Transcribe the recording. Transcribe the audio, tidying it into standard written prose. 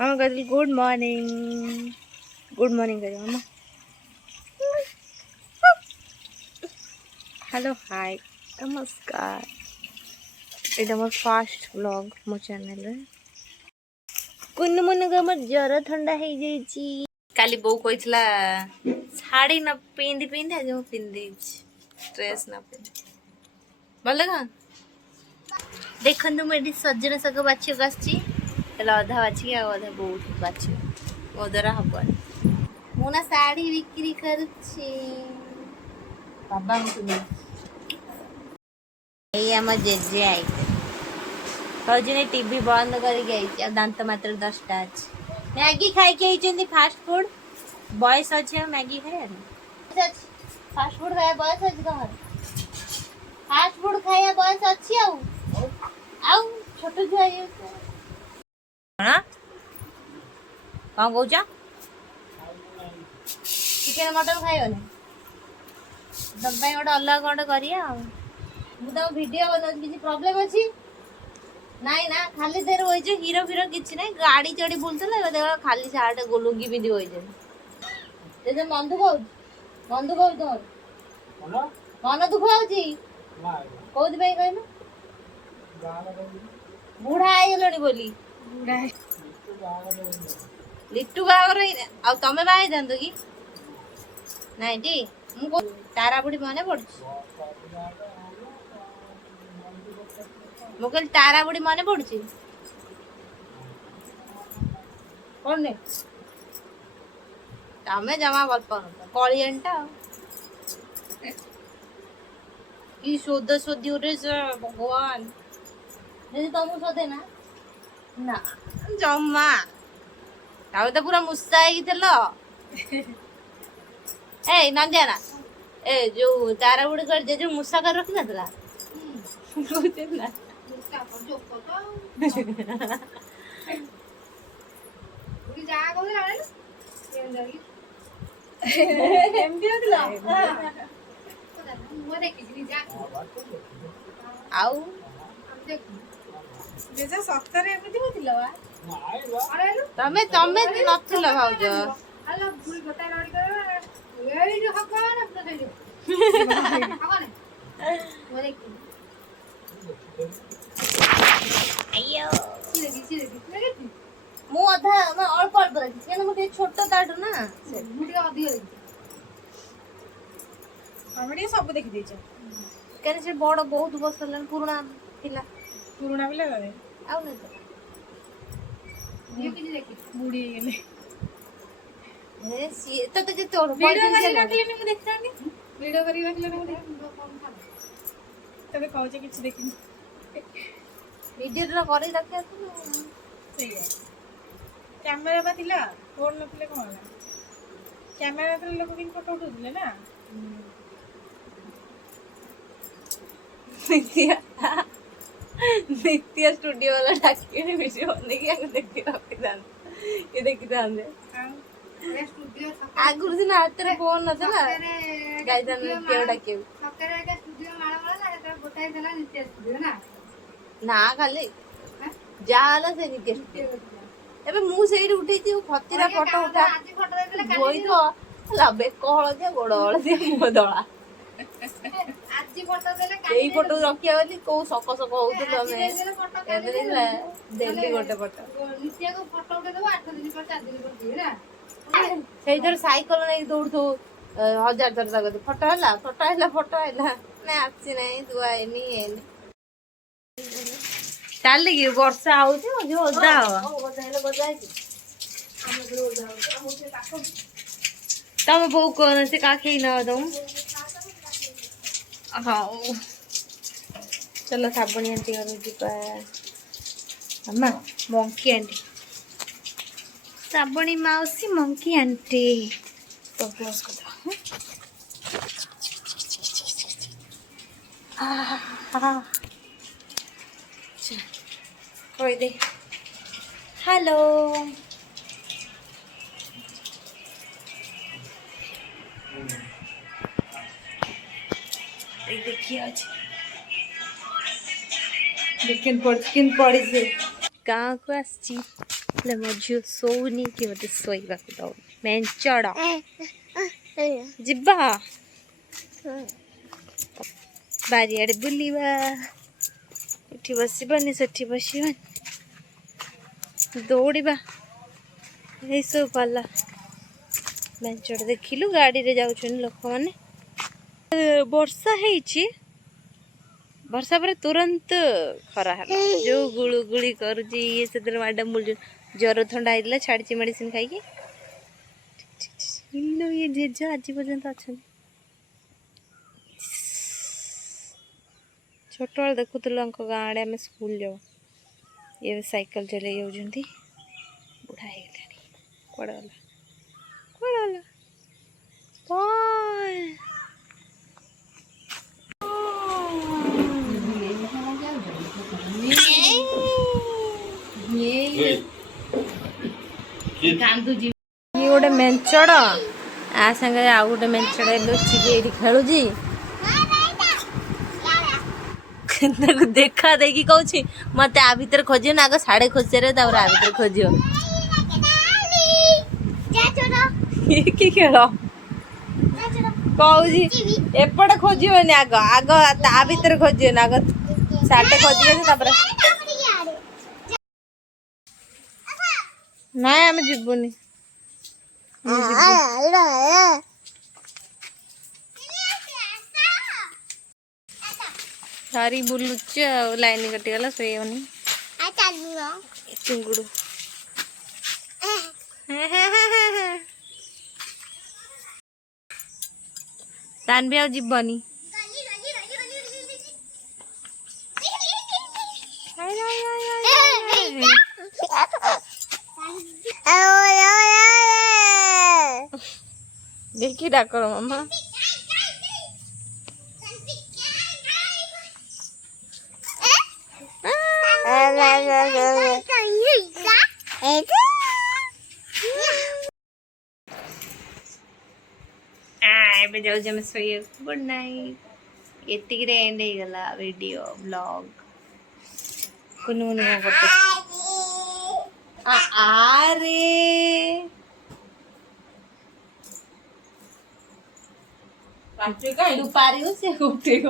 मामा कहती good morning करियो मामा। Hello hi नमस्कार एटा मोर फर्स्ट व्लॉग मो चैनल रे कुन मन का मोर जर ठंडा हे जाईची काली बो कहितला साड़ी न पिंदी आज मु पिंदी ड्रेस न पिंदी भल का देखंतु मेडी सजन सग बाछी आछी अधा बाछी अधा बहुत बाछी मो द्वारा हबन मु ना साड़ी बिक्री करुछी बाबा को आम जेजे आई सजने टीवी बंद कर दांत मात्र 10टा अच्छे मैगी खाई फास्ट फूड बयस अच्छे मैगी खाए फास्ट फूड खाया बयस अच्छी तुम फास्ट फूड खाया बयस अच्छी आउ छोट छुआ कौन कौच चिकेन मटन खाइबनी तुम गोटे अलग कौन करिया मुझे वीडियो बना किसी प्रॉब्लम अच्छी नाई ना खाली देर हो हीरो फिरो किसी ना गाड़ी चढ़ी बुलता देख खाली सार्ट लुंगी पिंधि हो मन दुख मन दुख तुम मन दुख हो कहल बुढ़ा है बोली लिट्टू बागर तमें बाहर था कि नाई तारा बुढ़ी मन पड़ मुझे तारा बुढ़ी मन पड़ कौन ने तमें जमा भल पान कलियनटा कि शोध शोधी भगवान जदि तुमको शोधे ना ना जमा तो पूरा मुसा ए नंदिया ना ए जो तारा बुढ़ी कर जो मुसा कर रखी ना तमें तमें नथिल भाउज मु अधा अल्प अल्प देखी मुझे छोट ताटू ना सब देखी देछ कने से बड़ बहुत वर्ष पुराना थिला पुराना बिला गरे आउ न ये किछि देखि बुढ़ी गेले ए सी तो जे तोड़ वीडियो करी रखले नि मु देखतानी वीडियो करी रखले न तबे कहजे किछि देखिनी वीडियो रा करी रखिया तू सही है कैमरा बा थिला फोन नथिले कोन कैमरा रे लोक किन फोटो उठुले ना नित्य स्टूडियो वाला डाके वीडियो बने के आगे देखि रखि दान ये देखि दान दे स्टूडियो आगुर दिन हाथ रे फोन नथला गाइदान नित्य डाके सकेरे के स्टूडियो माळा माळा ना गोटाई देला नित्य स्टूडियो ना खाली जाला से नित्य स्टूडियो एबे मु सेही उठै छी खतिरा फोटो उठा आज फोटो देले होई तो लाबे कोहळ दे गोडळ दे बदला आज फोटो देले एई फोटो रखिया वाली को सक सक होत तमे एबे देला देली गोटे फोटो नित्य को फोटो उठे देबो 8 दिन पर 4 दिन पर दिए ना सेही दर साइकिल नै दौड़थो 1000 थर तक फोटो हला नै आछि नै दुआ एनी एनी चल की वर्षा आउछ जो ओदा तम बो कोन से काखे न दऊ हाँ चलो साबुनी आंटी घर जीवा अम्मा मंकी आंटी साबुनी माउसी मंकी आंटी तो क्लोज कर दो कोई दे हेलो देखिए आज लेकिन पड़ी से गाँव को आसी ହେଲେ ମୋ ଝିଅ ଶୋଉନି କି ମୋତେ ଶୋଇବାକୁ ଦଉନି। ମେଞ୍ଚଡ଼ ଯିବା ବାରିଆଡ଼େ ବୁଲିବା, ଏଠି ବସିବାନି ସେଠି ବସିବାନି, ଦୌଡ଼ିବା, ଏଇସବୁ ପାଲା। ମେଞ୍ଚଡ଼ ଦେଖିଲୁ ଗାଡ଼ିରେ ଯାଉଛନ୍ତି ଲୋକମାନେ। ବର୍ଷା ହେଇଛି, ବର୍ଷା ପରେ ତୁରନ୍ତ ଖରା ହେଲା। ଯୋଉ ଗୁଳୁଗୁଳି କରୁଛି ଇଏ ସେଥିରେ ମ୍ୟାଡ଼ାମ ବୁଲୁଛି। ଜ୍ୱର ଥଣ୍ଡା ହେଇଥିଲା, ଛାଡ଼ିଛି ମେଡ଼ିସିନ ଖାଇକି। ଇଏ ଜେଜ ଆଜି ପର୍ଯ୍ୟନ୍ତ ଅଛନ୍ତି। ଛୋଟବେଳେ ଦେଖୁଥିଲୁ ଆଙ୍କ ଗାଁ ଆଡ଼େ ଆମେ ସ୍କୁଲ ଯାଉ, ଏବେ ସାଇକେଲ ଚଲେଇ ଯାଉଛନ୍ତି। ବୁଢ଼ା ହେଇଗଲାଣି, କୁଆଡ଼େ ଗଲା କୁଆଡ଼େ ଗଲା? ଇଏ ଗୋଟେ ମେଞ୍ଚଡ଼, ଆ ସାଙ୍ଗରେ ଆଉ ଗୋଟେ ମେଞ୍ଚଡ଼ ଲୁଚିକି ଏଇଠି ଖେଳୁଛି। ତାକୁ ଦେଖା ଦେଇକି କହୁଛି ମତେ ଆ ଭିତରେ ଖୋଜିବ ନା, ଆଗ ସାଢେ ଖୋଜି ସାରିବ ତାପରେ ଆ ଭିତରେ ଖୋଜିବ। କି ଖେଳ କହୁଛି ଏପଟେ ଖୋଜିବନି, ଆଗ ଆଗ ତା ଭିତରେ ଖୋଜିବନି, ଆଗ ସାଢେ ଖୋଜିବେ ତାପରେ। ନାଇଁ ଆମେ ଯିବୁନି। ସାରି ବୁଲୁଛ ଆଉ, ଲାଇନ କଟିଗଲା, ଶୋଇବନି। ଚିଙ୍ଗୁଡୁ ତାନବି ଆଉ ଯିବନି। देखी डाकर मामा ଏବେ ଯାଉଛି ଆମେ ଶୋଇବାକୁ। Good night. ଏତିକିରେ ଏଣ୍ଡ ହେଇଗଲା ଭିଡ଼ିଓ ବ୍ଲଗ। କୁନୁ ମୁନୁ କଣ କରୁଛି? ଆରେ ପାରିବ ସେ ଉଠେଇବ।